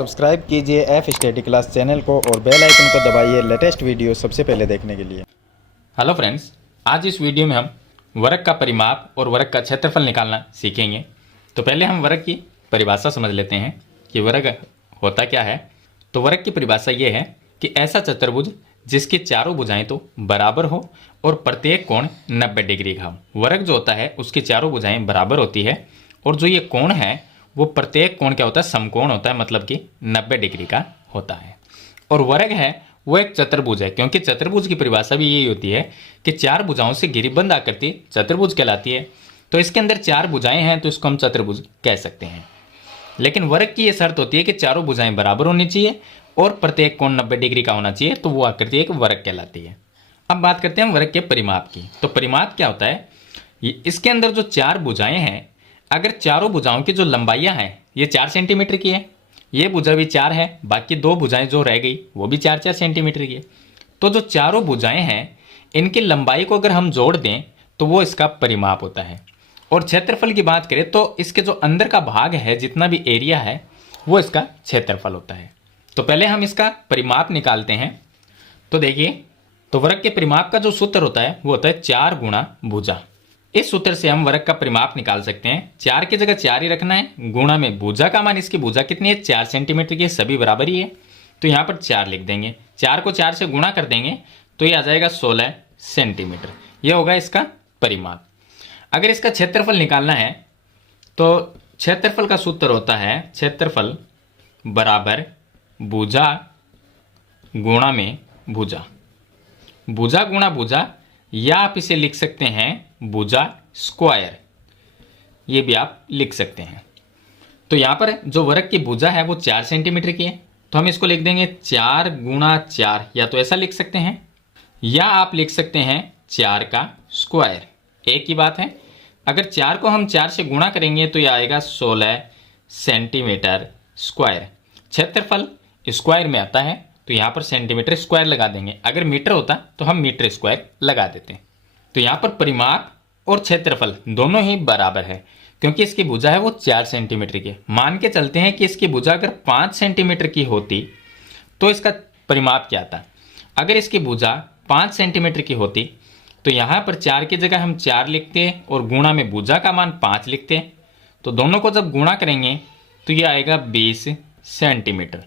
Subscribe कीजिए F study class channel को और बेल आइकन को दबाइए लेटेस्ट वीडियो सबसे पहले देखने के लिए। हेलो फ्रेंड्स, आज इस वीडियो में हम वर्ग का परिमाप और वर्ग का क्षेत्रफल निकालना सीखेंगे। तो पहले हम वर्ग की परिभाषा समझ लेते हैं कि वर्ग होता क्या है। तो वर्ग की परिभाषा ये है कि ऐसा चतुर्भुज जिसकी चारों भुजाएं तो बराबर हो और प्रत्येक कोण 90 डिग्री का हो। वर्ग जो होता है उसकी चारों भुजाएं बराबर होती है और जो ये कोण है वो प्रत्येक कोण क्या होता है, समकोण होता है, मतलब कि 90 डिग्री का होता है। और वर्ग है वो एक चतुर्भुज है, क्योंकि चतुर्भुज की परिभाषा भी यही होती है कि चार भुजाओं से घिरीबंद आकृति चतुर्भुज कहलाती है। तो इसके अंदर चार भुजाएं हैं तो इसको हम चतुर्भुज कह सकते हैं। लेकिन वर्ग की यह शर्त होती है कि चारों भुजाएं बराबर होनी चाहिए और प्रत्येक कोण 90 डिग्री का होना चाहिए, तो वो आकृति एक वर्ग कहलाती है। अब बात करते हैं वर्ग के परिमाप की। तो परिमाप क्या होता है, इसके अंदर जो चार भुजाएं हैं, अगर चारों भुजाओं की जो लंबाइयां हैं ये 4 सेंटीमीटर की है, ये भुजा भी 4 है, बाकी दो भुजाएं जो रह गई वो भी 4-4 सेंटीमीटर की है। तो जो चारों भुजाएं हैं इनकी लंबाई को अगर हम जोड़ दें तो वो इसका परिमाप होता है। और क्षेत्रफल की बात करें तो इसके जो अंदर का भाग है, जितना भी एरिया है, वो इसका क्षेत्रफल होता है। तो पहले हम इसका परिमाप निकालते हैं। तो देखिए, तो वर्ग के परिमाप का जो सूत्र होता है वो होता है 4 गुणा भुजा। इस सूत्र से हम वर्ग का परिमाप निकाल सकते हैं। 4 की जगह 4 ही रखना है, गुणा में भुजा का मान, इसकी भुजा कितनी है, 4 सेंटीमीटर की, सभी बराबर ही है, तो यहाँ पर 4 लिख देंगे। 4 को 4 से गुणा कर देंगे तो ये आ जाएगा 16 सेंटीमीटर। ये होगा इसका परिमाप। अगर इसका क्षेत्रफल निकालना है तो क्षेत्रफल का सूत्र होता है क्षेत्रफल बराबर भुजा गुणा में भुजा। भुजा गुणा भुजा, या आप इसे लिख सकते हैं भुजा स्क्वायर, ये भी आप लिख सकते हैं। तो यहाँ पर जो वर्ग की भुजा है वो 4 सेंटीमीटर की है, तो हम इसको लिख देंगे 4 गुणा 4, या तो ऐसा लिख सकते हैं या आप लिख सकते हैं 4 का स्क्वायर, एक ही बात है। अगर 4 को हम 4 से गुणा करेंगे तो यह आएगा 16 सेंटीमीटर स्क्वायर। क्षेत्रफल स्क्वायर में आता है तो यहाँ पर सेंटीमीटर स्क्वायर लगा देंगे, अगर मीटर होता तो हम मीटर स्क्वायर लगा देते। तो यहाँ पर परिमाप और क्षेत्रफल दोनों ही बराबर है, क्योंकि इसकी भुजा है वो 4 सेंटीमीटर की। मान के चलते हैं कि इसकी भुजा अगर 5 सेंटीमीटर की होती तो इसका परिमाप क्या आता। अगर इसकी भुजा 5 सेंटीमीटर की होती तो यहाँ पर 4 की जगह हम 4 लिखते और गुणा में भुजा का मान 5 लिखते। तो दोनों को जब गुणा करेंगे तो ये आएगा 20 सेंटीमीटर।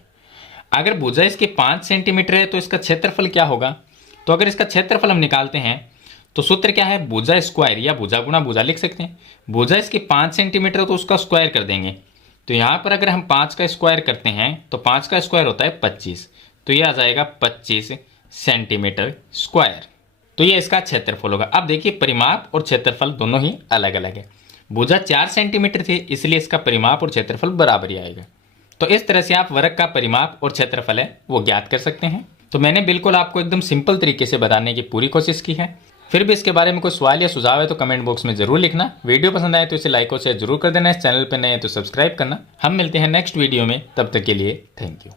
अगर भुजा इसकी 5 सेंटीमीटर है तो इसका क्षेत्रफल क्या होगा। तो अगर इसका क्षेत्रफल हम निकालते हैं तो सूत्र क्या है, भुजा स्क्वायर या भुजा गुणा भुजा लिख सकते हैं। भुजा इसकी 5 सेंटीमीटर है तो उसका स्क्वायर कर देंगे। तो यहाँ पर अगर हम 5 का स्क्वायर करते हैं तो 5 का स्क्वायर होता है 25, तो ये आ जाएगा 25 सेंटीमीटर स्क्वायर। तो ये इसका क्षेत्रफल होगा। अब देखिए, परिमाप और क्षेत्रफल दोनों ही अलग अलग है। भुजा 4 सेंटीमीटर थी, इसलिए इसका परिमाप और क्षेत्रफल बराबर ही आएगा। तो इस तरह से आप वर्ग का परिमाप और क्षेत्रफल है वो ज्ञात कर सकते हैं। तो मैंने बिल्कुल आपको एकदम सिंपल तरीके से बताने की पूरी कोशिश की है। फिर भी इसके बारे में कोई सवाल या सुझाव है तो कमेंट बॉक्स में जरूर लिखना। वीडियो पसंद आए तो इसे लाइक और शेयर जरूर कर देना। इस चैनल पर नए हैं तो सब्सक्राइब करना। हम मिलते हैं नेक्स्ट वीडियो में, तब तक के लिए थैंक यू।